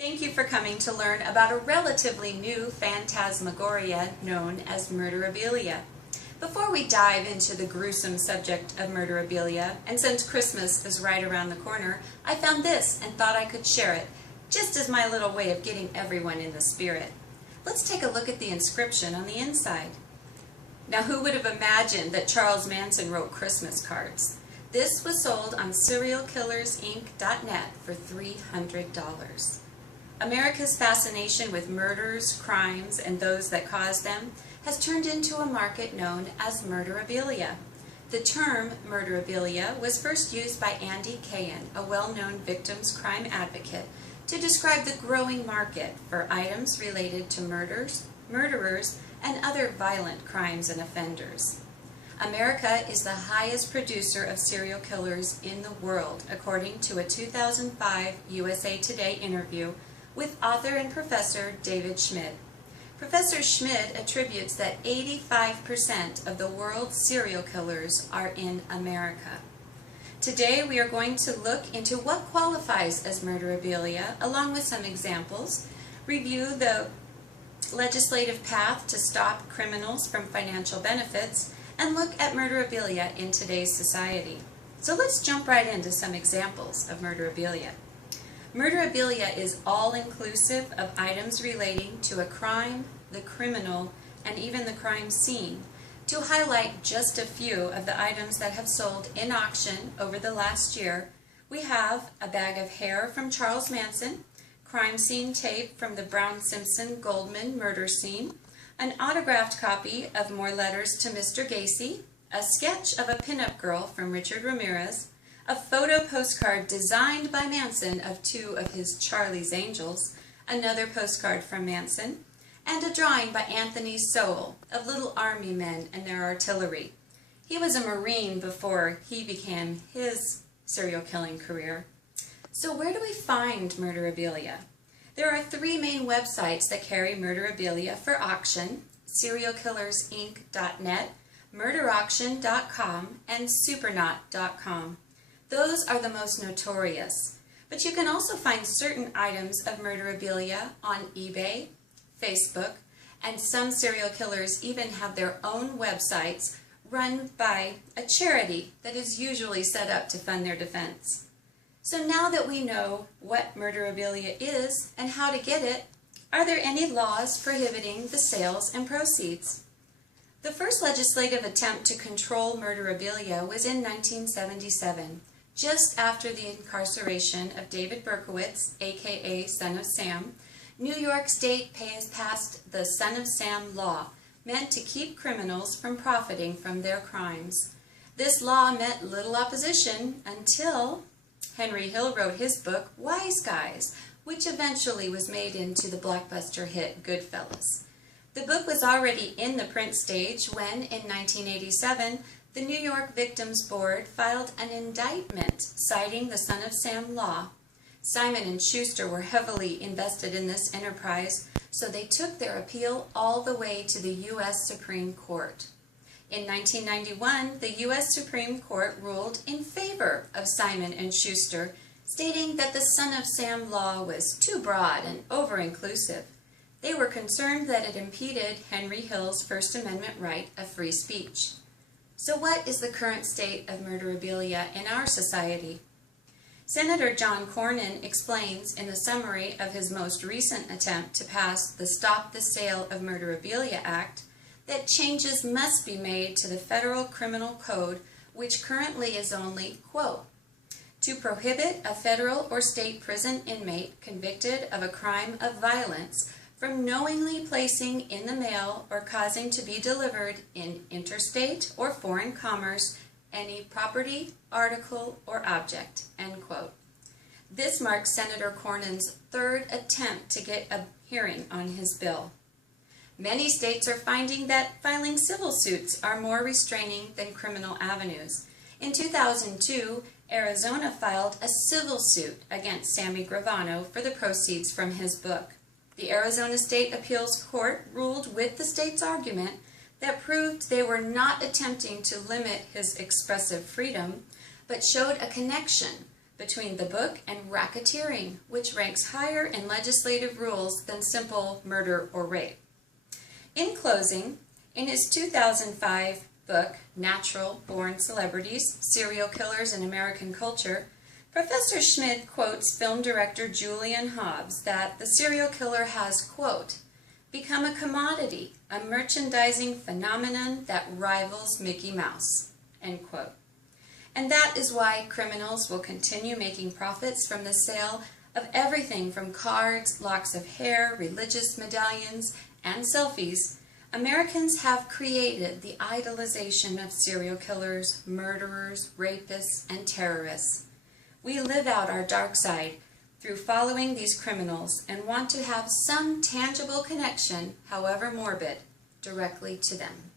Thank you for coming to learn about a relatively new phantasmagoria known as Murderabilia. Before we dive into the gruesome subject of Murderabilia, and since Christmas is right around the corner, I found this and thought I could share it, just as my little way of getting everyone in the spirit. Let's take a look at the inscription on the inside. Now, who would have imagined that Charles Manson wrote Christmas cards? This was sold on serialkillersinc.net for $300. America's fascination with murders, crimes, and those that cause them has turned into a market known as murderabilia. The term murderabilia was first used by Andy Cahan, a well-known victims' crime advocate, to describe the growing market for items related to murders, murderers, and other violent crimes and offenders. America is the highest producer of serial killers in the world, according to a 2005 USA Today interview with author and professor David Schmidt. Professor Schmidt attributes that 85% of the world's serial killers are in America. Today we are going to look into what qualifies as murderabilia, along with some examples, review the legislative path to stop criminals from financial benefits, and look at murderabilia in today's society. So let's jump right into some examples of murderabilia. Murderabilia is all-inclusive of items relating to a crime, the criminal, and even the crime scene. To highlight just a few of the items that have sold in auction over the last year, we have a bag of hair from Charles Manson, crime scene tape from the Brown-Simpson-Goldman murder scene, an autographed copy of More Letters to Mr. Gacy, a sketch of a pinup girl from Richard Ramirez, a photo postcard designed by Manson of two of his Charlie's Angels, another postcard from Manson, and a drawing by Anthony Sowell of little army men and their artillery. He was a Marine before he began his serial killing career. So where do we find murderabilia? There are three main websites that carry murderabilia for auction: serialkillersinc.net, murderauction.com, and supernaut.com. Those are the most notorious, but you can also find certain items of murderabilia on eBay, Facebook, and some serial killers even have their own websites run by a charity that is usually set up to fund their defense. So now that we know what murderabilia is and how to get it, are there any laws prohibiting the sales and proceeds? The first legislative attempt to control murderabilia was in 1977. Just after the incarceration of David Berkowitz, aka Son of Sam, New York State passed the Son of Sam law, meant to keep criminals from profiting from their crimes. This law met little opposition until Henry Hill wrote his book, Wise Guys, which eventually was made into the blockbuster hit Goodfellas. The book was already in the print stage when, in 1987, the New York Victims Board filed an indictment citing the Son of Sam law. Simon & Schuster were heavily invested in this enterprise, so they took their appeal all the way to the U.S. Supreme Court. In 1991, the U.S. Supreme Court ruled in favor of Simon & Schuster, stating that the Son of Sam law was too broad and over-inclusive. They were concerned that it impeded Henry Hill's First Amendment right of free speech. So what is the current state of murderabilia in our society? Senator John Cornyn explains in the summary of his most recent attempt to pass the Stop the Sale of Murderabilia Act that changes must be made to the Federal Criminal Code, which currently is only, quote, to prohibit a federal or state prison inmate convicted of a crime of violence from knowingly placing in the mail or causing to be delivered in interstate or foreign commerce any property, article, or object, end quote. This marks Senator Cornyn's third attempt to get a hearing on his bill. Many states are finding that filing civil suits are more restraining than criminal avenues. In 2002, Arizona filed a civil suit against Sammy Gravano for the proceeds from his book. The Arizona State Appeals Court ruled with the state's argument that proved they were not attempting to limit his expressive freedom, but showed a connection between the book and racketeering, which ranks higher in legislative rules than simple murder or rape. In closing, in his 2005 book, Natural Born Celebrities, Serial Killers in American Culture, Professor Schmidt quotes film director Julian Hobbs that the serial killer has, quote, become a commodity, a merchandising phenomenon that rivals Mickey Mouse, end quote. And that is why criminals will continue making profits from the sale of everything from cards, locks of hair, religious medallions, and selfies. Americans have created the idolization of serial killers, murderers, rapists, and terrorists. We live out our dark side through following these criminals and want to have some tangible connection, however morbid, directly to them.